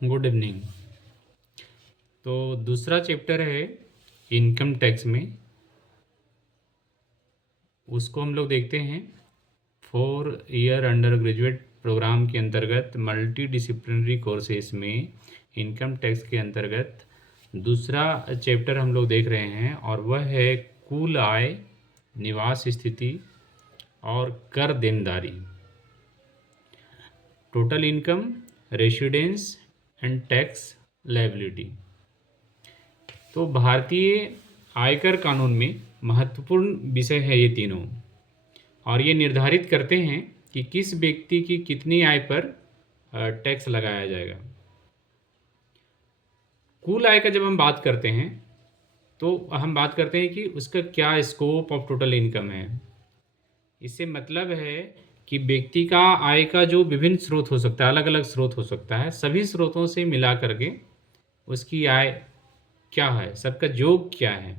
Good evening. तो दूसरा chapter है इनकम टैक्स में, उसको हम लोग देखते हैं। 4 ईयर अंडर ग्रेजुएट प्रोग्राम के अंतर्गत मल्टी डिसिप्लिनरी कोर्सेज में इनकम टैक्स के अंतर्गत दूसरा चैप्टर हम लोग देख रहे हैं, और वह है कुल आय, निवास स्थिति और कर देनदारी। Total income, residence and tax liability. तो भारतीय आयकर कानून में महत्वपूर्ण विषय है ये तीनों, और ये निर्धारित करते हैं कि किस व्यक्ति की कितनी आय पर टैक्स लगाया जाएगा। कुल आय का जब हम बात करते हैं तो हम बात करते हैं कि उसका क्या स्कोप ऑफ टोटल इनकम है। इससे मतलब है कि व्यक्ति का आय का जो विभिन्न स्रोत हो सकता है, अलग अलग स्रोत हो सकता है, सभी स्रोतों से मिला करके उसकी आय क्या है, सबका योग क्या है।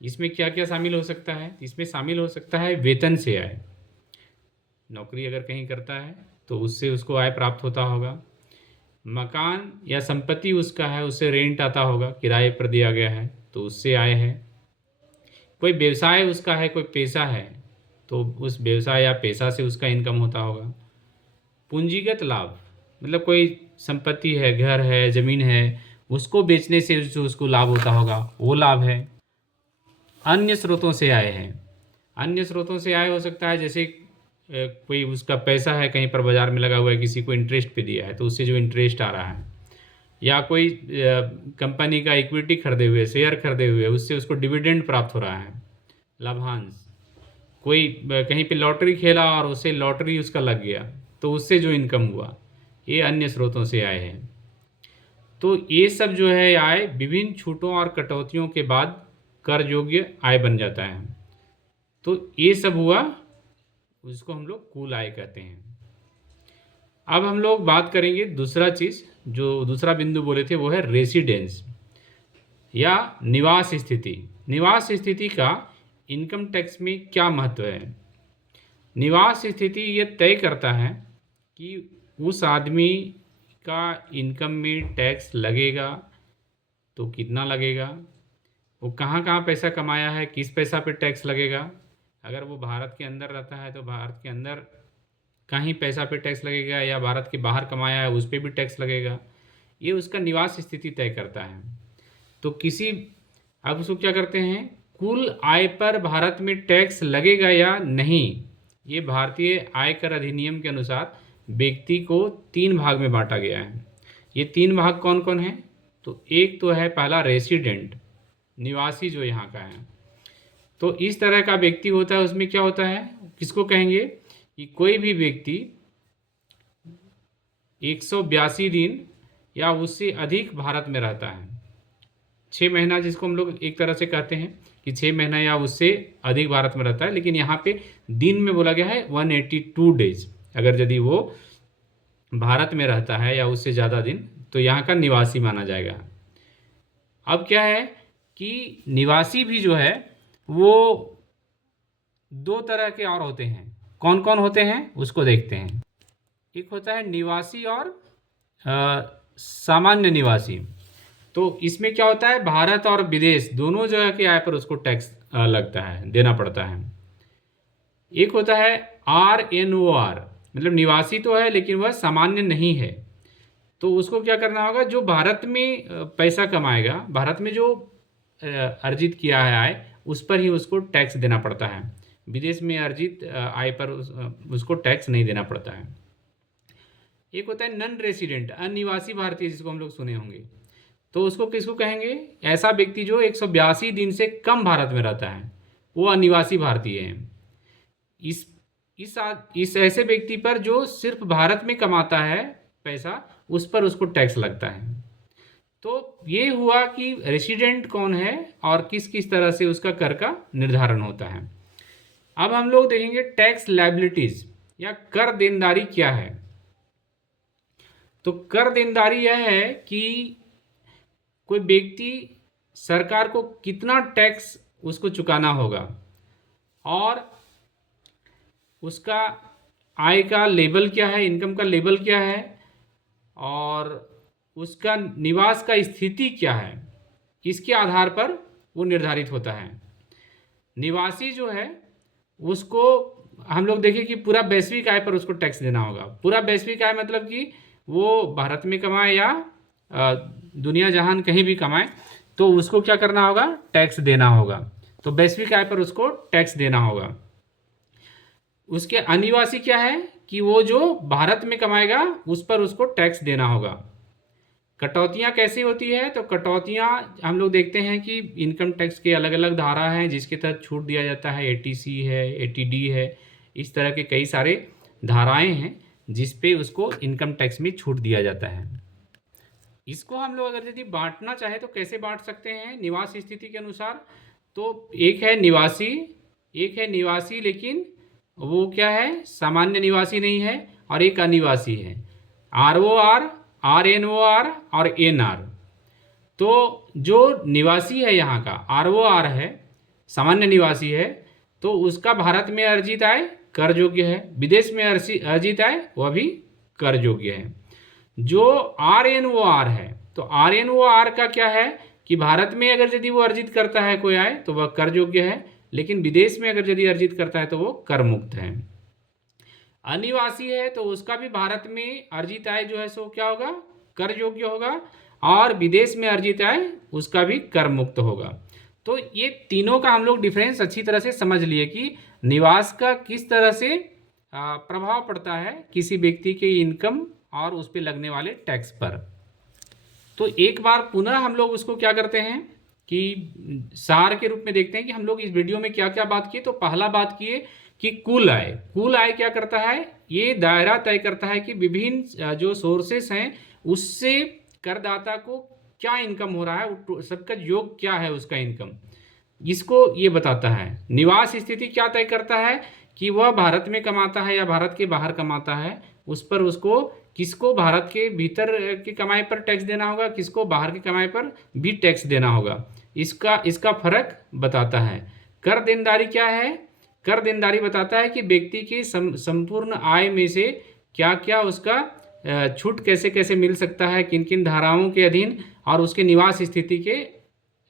इसमें क्या क्या शामिल हो सकता है? इसमें शामिल हो सकता है वेतन से आय। नौकरी अगर कहीं करता है तो उससे उसको आय प्राप्त होता होगा। मकान या संपत्ति उसका है, उससे रेंट आता होगा, किराए पर दिया गया है तो उससे आय है। कोई व्यवसाय उसका है, कोई पेशा है, तो उस व्यवसाय या पेशा से उसका इनकम होता होगा। पूंजीगत लाभ मतलब कोई संपत्ति है, घर है, ज़मीन है, उसको बेचने से जो उसको लाभ होता होगा वो लाभ है। अन्य स्रोतों से आए हैं, अन्य स्रोतों से आय हो सकता है जैसे कोई उसका पैसा है, कहीं पर बाज़ार में लगा हुआ है, किसी को इंटरेस्ट पे दिया है तो उससे जो इंटरेस्ट आ रहा है, या कोई कंपनी का इक्विटी खरीदे हुए, शेयर खरीदे हुए, उससे उसको डिविडेंड प्राप्त हो रहा है, लाभांश। कोई कहीं पे लॉटरी खेला और उससे लॉटरी उसका लग गया तो उससे जो इनकम हुआ, ये अन्य स्रोतों से आए हैं। तो ये सब जो है आय विभिन्न छूटों और कटौतियों के बाद कर योग्य आय बन जाता है। तो ये सब हुआ, उसको हम लोग कुल आय कहते हैं। अब हम लोग बात करेंगे दूसरा चीज़, जो दूसरा बिंदु बोले थे वो है रेसिडेंस या निवास स्थिति। निवास स्थिति का इनकम टैक्स में क्या महत्व है? निवास स्थिति ये तय करता है कि उस आदमी का इनकम में टैक्स लगेगा तो कितना लगेगा, वो कहाँ कहाँ पैसा कमाया है, किस पैसा पे टैक्स लगेगा। अगर वो भारत के अंदर रहता है तो भारत के अंदर कहीं पैसा पे टैक्स लगेगा, या भारत के बाहर कमाया है उस पर भी टैक्स लगेगा। ये उसका निवास स्थिति तय करता है। तो किसी, अब उसको क्या करते हैं, कुल आय पर भारत में टैक्स लगेगा या नहीं, ये भारतीय आयकर अधिनियम के अनुसार व्यक्ति को 3 भाग में बांटा गया है। ये 3 भाग कौन कौन है? तो एक तो है पहला रेसिडेंट, निवासी जो यहाँ का है। तो इस तरह का व्यक्ति होता है, उसमें क्या होता है, किसको कहेंगे कि कोई भी व्यक्ति 182 दिन या उससे अधिक भारत में रहता है। 6 महीना जिसको हम लोग एक तरह से कहते हैं कि 6 महीना या उससे अधिक भारत में रहता है, लेकिन यहाँ पे दिन में बोला गया है 182 डेज। अगर यदि वो भारत में रहता है या उससे ज़्यादा दिन तो यहाँ का निवासी माना जाएगा। अब क्या है कि निवासी भी जो है वो 2 तरह के और होते हैं। कौन कौन होते हैं उसको देखते हैं। एक होता है निवासी और सामान्य निवासी। तो इसमें क्या होता है, भारत और विदेश दोनों जगह के आय पर उसको टैक्स लगता है, देना पड़ता है। एक होता है RNOR, मतलब निवासी तो है लेकिन वह सामान्य नहीं है। तो उसको क्या करना होगा, जो भारत में पैसा कमाएगा, भारत में जो अर्जित किया है आय, उस पर ही उसको टैक्स देना पड़ता है। विदेश में अर्जित आय पर उसको टैक्स नहीं देना पड़ता है। एक होता है नॉन रेसिडेंट, अनिवासी भारतीय, जिसको हम लोग सुने होंगे। तो उसको किसको कहेंगे? ऐसा व्यक्ति जो 182 दिन से कम भारत में रहता है, वो अनिवासी भारतीय है। इस इस ऐसे व्यक्ति पर जो सिर्फ भारत में कमाता है पैसा, उस पर उसको टैक्स लगता है। तो ये हुआ कि रेसिडेंट कौन है और किस किस तरह से उसका कर का निर्धारण होता है। अब हम लोग देखेंगे टैक्स लायबिलिटीज या कर देनदारी क्या है। तो कर देनदारी यह है कि कोई व्यक्ति सरकार को कितना टैक्स उसको चुकाना होगा, और उसका आय का लेवल क्या है, इनकम का लेवल क्या है, और उसका निवास का स्थिति क्या है, किसके आधार पर वो निर्धारित होता है। निवासी जो है उसको हम लोग देखें कि पूरा वैश्विक आय पर उसको टैक्स देना होगा। पूरा वैश्विक आय मतलब कि वो भारत में कमाए या दुनिया जहान कहीं भी कमाए, तो उसको क्या करना होगा, टैक्स देना होगा। तो वैश्विक आय पर उसको टैक्स देना होगा। उसके अनिवासी क्या है कि वो जो भारत में कमाएगा उस पर उसको टैक्स देना होगा। कटौतियाँ कैसी होती है, तो कटौतियाँ हम लोग देखते हैं कि इनकम टैक्स के अलग अलग धारा हैं जिसके तहत छूट दिया जाता है। एटीसी है, एटीडी है, इस तरह के कई सारे धाराएं हैं जिस पे उसको इनकम टैक्स में छूट दिया जाता है। इसको हम लोग अगर यदि बांटना चाहे तो कैसे बांट सकते हैं निवास स्थिति के अनुसार। तो एक है निवासी लेकिन वो क्या है, सामान्य निवासी नहीं है, और एक अनिवासी है, ROR, RNOR और NR। तो जो निवासी है यहाँ का ROR है, सामान्य निवासी है, तो उसका भारत में अर्जित आय कर योग्य है, विदेश में अर्जित आय वह भी कर योग्य है। जो RNOR है, तो RNOR का क्या है कि भारत में अगर यदि वो अर्जित करता है कोई आय तो वह कर योग्य है, लेकिन विदेश में अगर यदि अर्जित करता है तो वो कर मुक्त है। अनिवासी है तो उसका भी भारत में अर्जित आय जो है सो क्या होगा, कर योग्य होगा, और विदेश में अर्जित आय उसका भी कर मुक्त होगा। तो ये तीनों का हम लोग डिफरेंस अच्छी तरह से समझ लिए कि निवास का किस तरह से प्रभाव पड़ता है किसी व्यक्ति के इनकम और उस पर लगने वाले टैक्स पर। तो एक बार पुनः हम लोग उसको क्या करते हैं कि सार के रूप में देखते हैं कि हम लोग इस वीडियो में क्या क्या बात किए। तो पहला बात किए कि कुल आय क्या करता है, ये दायरा तय करता है कि विभिन्न जो सोर्सेस हैं उससे करदाता को क्या इनकम हो रहा है, सबका योग क्या है उसका इनकम, इसको ये बताता है। निवास स्थिति क्या तय करता है कि वह भारत में कमाता है या भारत के बाहर कमाता है, उस पर उसको किसको भारत के भीतर की कमाई पर टैक्स देना होगा, किसको बाहर की कमाई पर भी टैक्स देना होगा, इसका फर्क बताता है। कर देनदारी क्या है, कर देनदारी बताता है कि व्यक्ति की संपूर्ण आय में से क्या क्या उसका छूट कैसे कैसे मिल सकता है, किन किन धाराओं के अधीन, और उसके निवास स्थिति के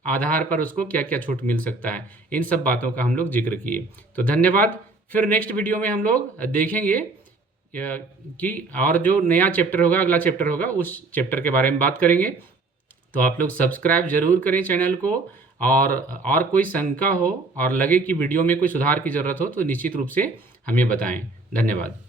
आधार पर उसको क्या क्या छूट मिल सकता है। इन सब बातों का हम लोग जिक्र किए। तो धन्यवाद। फिर नेक्स्ट वीडियो में हम लोग देखेंगे कि और जो नया चैप्टर होगा, अगला चैप्टर होगा, उस चैप्टर के बारे में बात करेंगे। तो आप लोग सब्सक्राइब जरूर करें चैनल को, और कोई शंका हो और लगे कि वीडियो में कोई सुधार की ज़रूरत हो तो निश्चित रूप से हमें बताएं। धन्यवाद।